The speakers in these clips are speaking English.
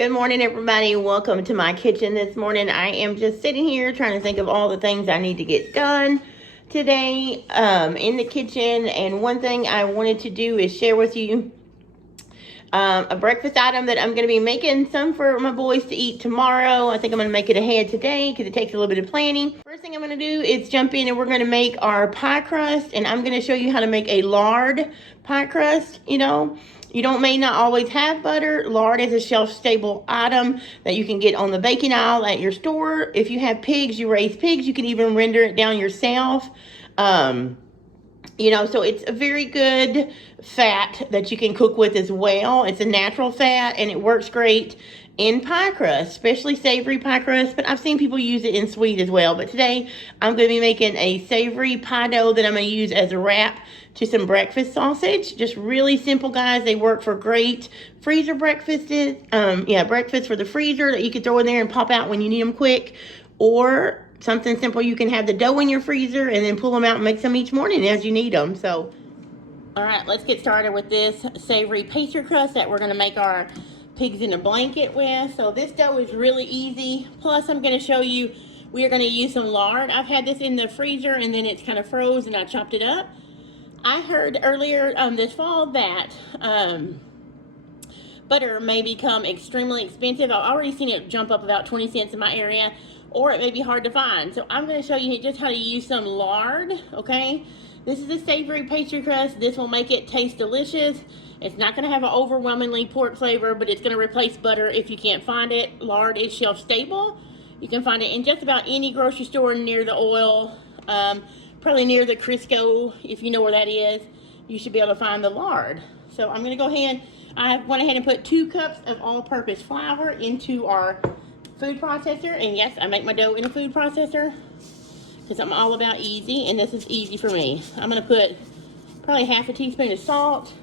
Good morning, everybody. Welcome to my kitchen this morning. I am just sitting here trying to think of all the things I need to get done today in the kitchen. And one thing I wanted to do is share with you a breakfast item that I'm going to be making some for my boys to eat tomorrow. I think I'm going to make it ahead today because it takes a little bit of planning. First thing I'm going to do is jump in and we're going to make our pie crust. And I'm going to show you how to make a lard pie crust. You may not always have butter. Lard is a shelf-stable item that you can get on the baking aisle at your store. If you have pigs, you raise pigs, you can even render it down yourself. So it's a very good fat that you can cook with as well. It's a natural fat and it works great in pie crust, especially savory pie crust, but I've seen people use it in sweet as well. But today I'm going to be making a savory pie dough that I'm going to use as a wrap to some breakfast sausage. Just really simple, guys. They work for great freezer breakfasts. Breakfast for the freezer that you can throw in there and pop out when you need them quick, or something simple. You can have the dough in your freezer and then pull them out and make some each morning as you need them. So, all right, let's get started with this savory pastry crust that we're going to make our pigs in a blanket with. So this dough is really easy. Plus, I'm going to show you, we are going to use some lard. I've had this in the freezer and then it's kind of froze and I chopped it up. I heard earlier this fall that butter may become extremely expensive. I've already seen it jump up about 20 cents in my area, or it may be hard to find. So I'm going to show you just how to use some lard, okay? This is a savory pastry crust. This will make it taste delicious. It's not going to have an overwhelmingly pork flavor, but it's going to replace butter if you can't find it. Lard is shelf stable. You can find it in just about any grocery store near the oil, probably near the Crisco, if you know where that is. You should be able to find the lard. So I'm going to go ahead. I went ahead and put 2 cups of all-purpose flour into our food processor. And yes, I make my dough in a food processor because I'm all about easy, and this is easy for me. I'm going to put probably half a teaspoon of salt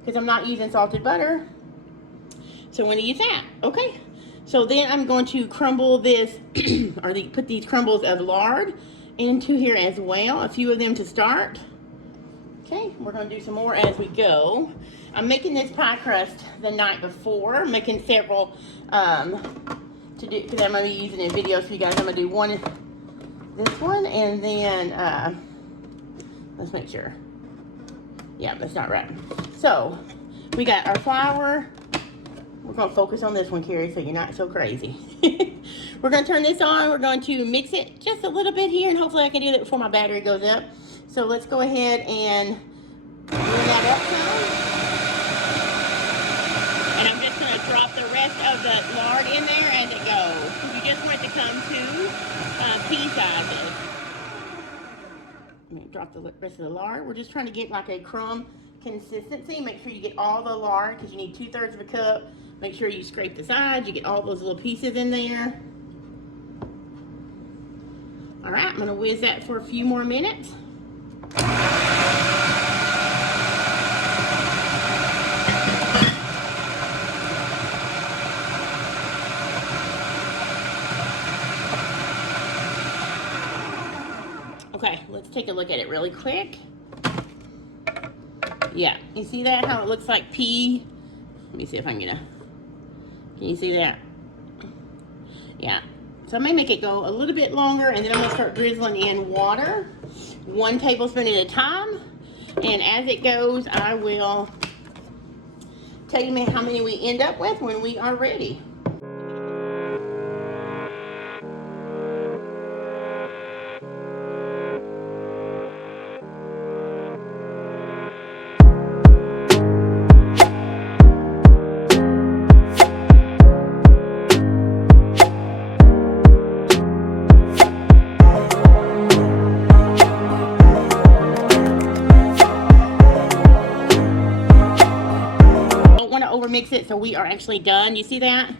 because I'm not using salted butter. So I'm going to use that. Okay. So then I'm going to crumble this, put these crumbles of lard into here as well. A few of them to start. Okay, we're going to do some more as we go. I'm making this pie crust the night before. I'm making several to do, because I'm going to be using in videos for you guys. I'm going to do this one, and then let's make sure. Yeah, that's not right. So we got our flour. We're going to focus on this one, Carrie, so you're not so crazy. We're going to turn this on. We're going to mix it just a little bit here, and hopefully I can do that before my battery goes up. So let's go ahead and bring that up some. And I'm just going to drop the rest of the lard in there as it goes. You just want it to come to pea sizes. I'm going to drop the rest of the lard. We're just trying to get like a crumb consistency. Make sure you get all the lard because you need 2/3 of a cup. Make sure you scrape the sides. You get all those little pieces in there. All right, I'm going to whiz that for a few more minutes. Okay, let's take a look at it really quick. Yeah, you see that? How it looks like pea? Let me see if I'm gonna, can you see that? Yeah, so I may make it go a little bit longer, and then I'm gonna start drizzling in water, 1 tablespoon at a time. And as it goes, I will tell you how many we end up with when we are ready. Overmix it, so we are actually done. You see that?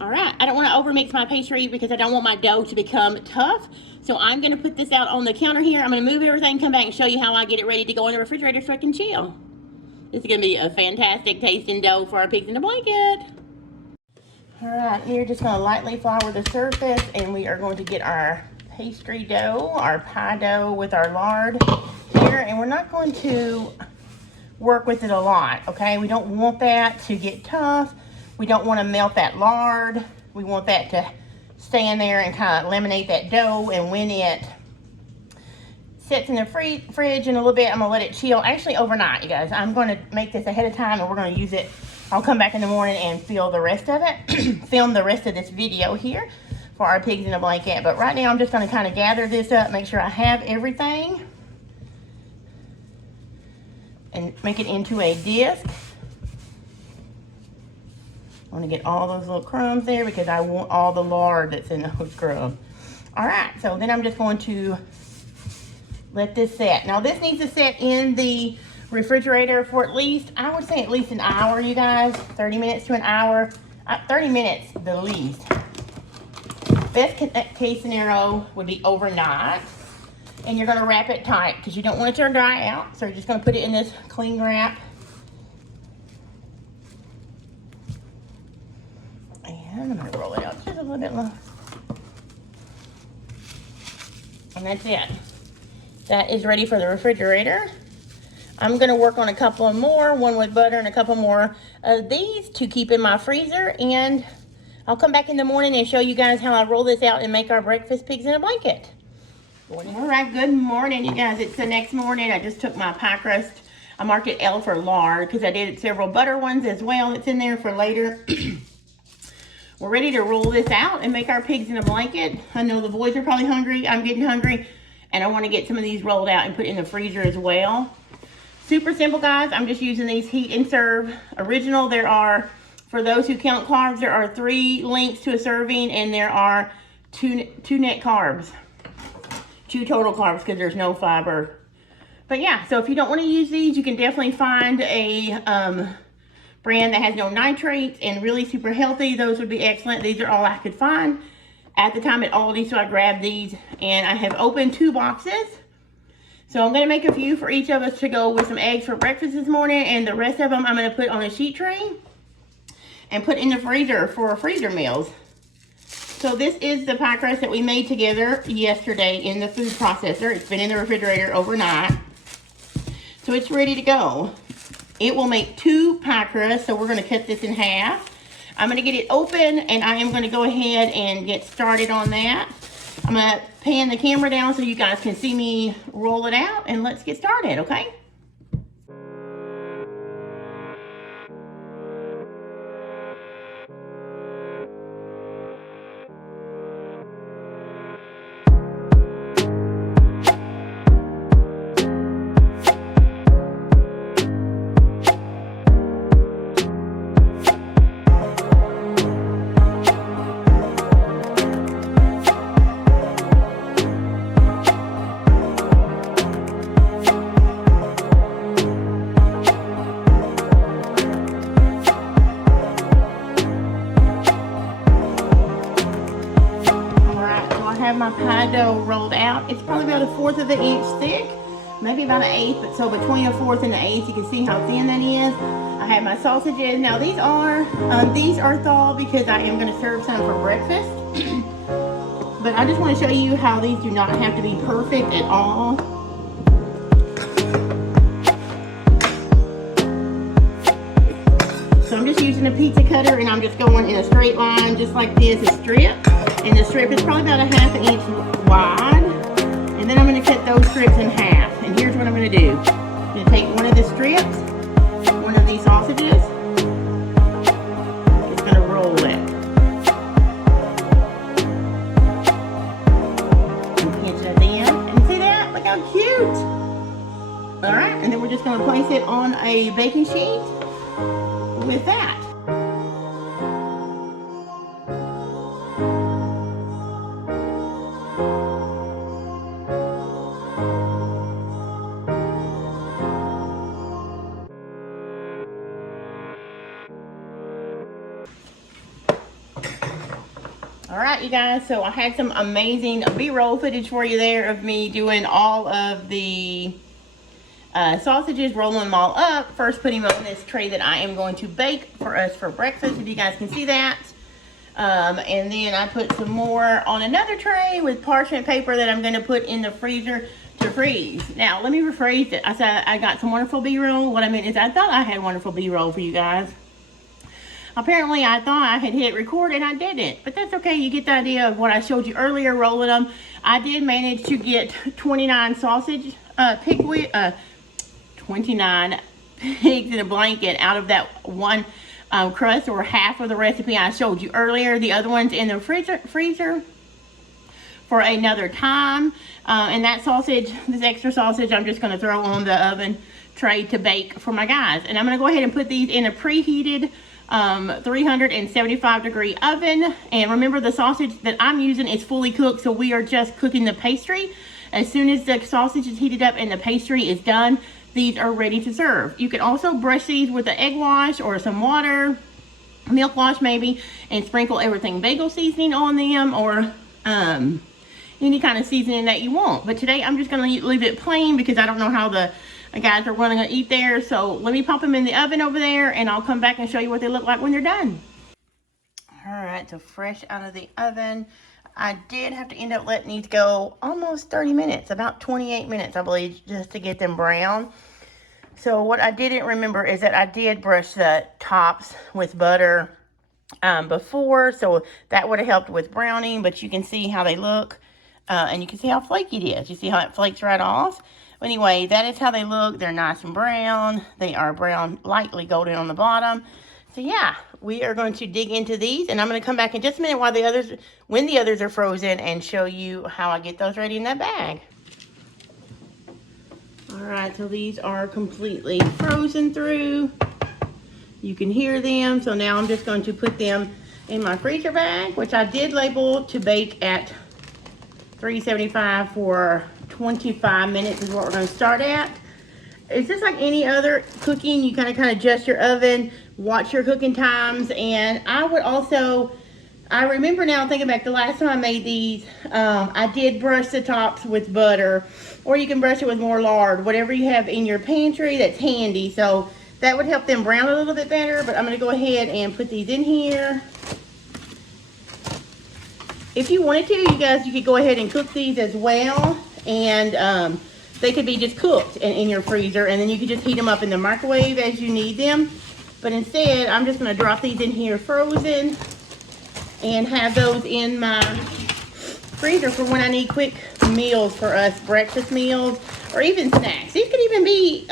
All right, I don't want to overmix my pastry because I don't want my dough to become tough. So I'm going to put this out on the counter here. I'm going to move everything, come back and show you how I get it ready to go in the refrigerator so I can chill. This is going to be a fantastic tasting dough for our pigs in a blanket. All right, we're just going to lightly flour the surface, and we are going to get our pastry dough, our pie dough with our lard here, and we're not going to work with it a lot, okay? We don't want that to get tough. We don't want to melt that lard. We want that to stay in there and kind of laminate that dough. And when it sits in the fridge in a little bit, I'm gonna let it chill, actually overnight, you guys. I'm gonna make this ahead of time and we're gonna use it. I'll come back in the morning and film the rest of it, film the rest of this video here for our pigs in a blanket. But right now I'm just gonna kind of gather this up, make sure I have everything, and make it into a disc. I want to get all those little crumbs there because I want all the lard that's in those crumbs. All right, so then I'm just going to let this set. Now this needs to set in the refrigerator for at least, I would say at least an hour, you guys. 30 minutes to an hour. 30 minutes the least. Best case scenario would be overnight. And you're going to wrap it tight because you don't want it to dry out. So you're just going to put it in this cling wrap. And I'm going to roll it out just a little bit low. And that's it. That is ready for the refrigerator. I'm going to work on a couple more, one with butter and a couple more of these to keep in my freezer. And I'll come back in the morning and show you guys how I roll this out and make our breakfast pigs in a blanket. All right, good morning, you guys. It's the next morning. I just took my pie crust. I marked it L for lard because I did several butter ones as well. It's in there for later. We're ready to roll this out and make our pigs in a blanket. I know the boys are probably hungry. I'm getting hungry. And I want to get some of these rolled out and put in the freezer as well. Super simple, guys. I'm just using these heat and serve original. There are, for those who count carbs, there are 3 links to a serving, and there are two net carbs. 2 total carbs because there's no fiber. But yeah, so if you don't want to use these, you can definitely find a brand that has no nitrates and really super healthy. Those would be excellent. These are all I could find at the time at Aldi, so I grabbed these, and I have opened 2 boxes. So I'm going to make a few for each of us to go with some eggs for breakfast this morning, and the rest of them I'm going to put on a sheet tray and put in the freezer for freezer meals. So this is the pie crust that we made together yesterday in the food processor. It's been in the refrigerator overnight, so it's ready to go. It will make 2 pie crusts, so we're going to cut this in half. I'm going to get it open, and I am going to go ahead and get started on that. I'm going to pan the camera down so you guys can see me roll it out, and let's get started, okay? My pie dough rolled out. It's probably about 1/4 of an inch thick, maybe about 1/8, but so between 1/4 and 1/8, you can see how thin that is. I have my sausages. Now these are thawed because I am going to serve some for breakfast. But I just want to show you how these do not have to be perfect at all. So I'm just using a pizza cutter, and I'm just going in a straight line just like this, a strip. And the strip is probably about 1/2 inch wide. And then I'm going to cut those strips in half. And here's what I'm going to do. I'm going to take one of the strips, one of these sausages. Just going to roll it. And pinch it in. And see that? Look how cute. Alright, and then we're just going to place it on a baking sheet with that. Alright, you guys, so I had some amazing B-roll footage for you there of me doing all of the sausages, rolling them all up, first putting them on this tray that I am going to bake for us for breakfast, if you guys can see that. And then I put some more on another tray with parchment paper that I'm going to put in the freezer to freeze. Now, let me rephrase it. I said I got some wonderful B-roll. What I meant is I thought I had wonderful B-roll for you guys. Apparently I thought I had hit record and I didn't, but that's okay. You get the idea of what I showed you earlier, rolling them. I did manage to get 29 sausage, 29 pigs in a blanket out of that one crust, or half of the recipe I showed you earlier. The other one's in the freezer for another time. And that sausage, this extra sausage, I'm just gonna throw on the oven tray to bake for my guys. And I'm gonna go ahead and put these in a preheated 375 degree oven. And remember, the sausage that I'm using is fully cooked, so we are just cooking the pastry. As soon as the sausage is heated up and the pastry is done, these are ready to serve. You can also brush these with an egg wash or some water, milk wash maybe, and sprinkle everything bagel seasoning on them, or any kind of seasoning that you want. But today I'm just going to leave it plain because I don't know how the guys are going to eat there. So let me pop them in the oven over there, and I'll come back and show you what they look like when they're done. All right, so fresh out of the oven. I did have to end up letting these go almost 30 minutes, about 28 minutes, I believe, just to get them brown. So what I didn't remember is that I did brush the tops with butter before, so that would have helped with browning, but you can see how they look. And you can see how flaky it is. You see how it flakes right off? Anyway, that is how they look. They're nice and brown. They are brown, lightly golden on the bottom. So yeah, we are going to dig into these, and I'm going to come back in just a minute when the others are frozen, and show you how I get those ready in that bag. All right, so these are completely frozen through. You can hear them. So now I'm just going to put them in my freezer bag, which I did label to bake at 375 for 25 minutes is what we're going to start at. It's just like any other cooking. You kind of adjust your oven, watch your cooking times. And I would also, I remember now thinking back, the last time I made these, I did brush the tops with butter, or you can brush it with more lard, whatever you have in your pantry that's handy. So that would help them brown a little bit better. But I'm going to go ahead and put these in here. If you wanted to, you guys, you could go ahead and cook these as well, and they could be just cooked in your freezer, and then you could just heat them up in the microwave as you need them. But instead, I'm just going to drop these in here frozen and have those in my freezer for when I need quick meals for us, breakfast meals, or even snacks. These could even be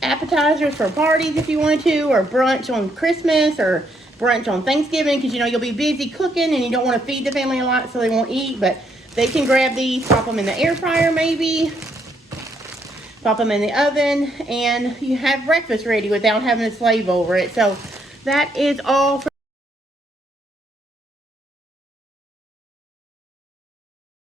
appetizers for parties if you wanted to, or brunch on Christmas, or brunch on Thanksgiving, because you know you'll be busy cooking and you don't want to feed the family a lot so they won't eat. But they can grab these, pop them in the air fryer maybe, pop them in the oven, and you have breakfast ready without having to slave over it. So that is all for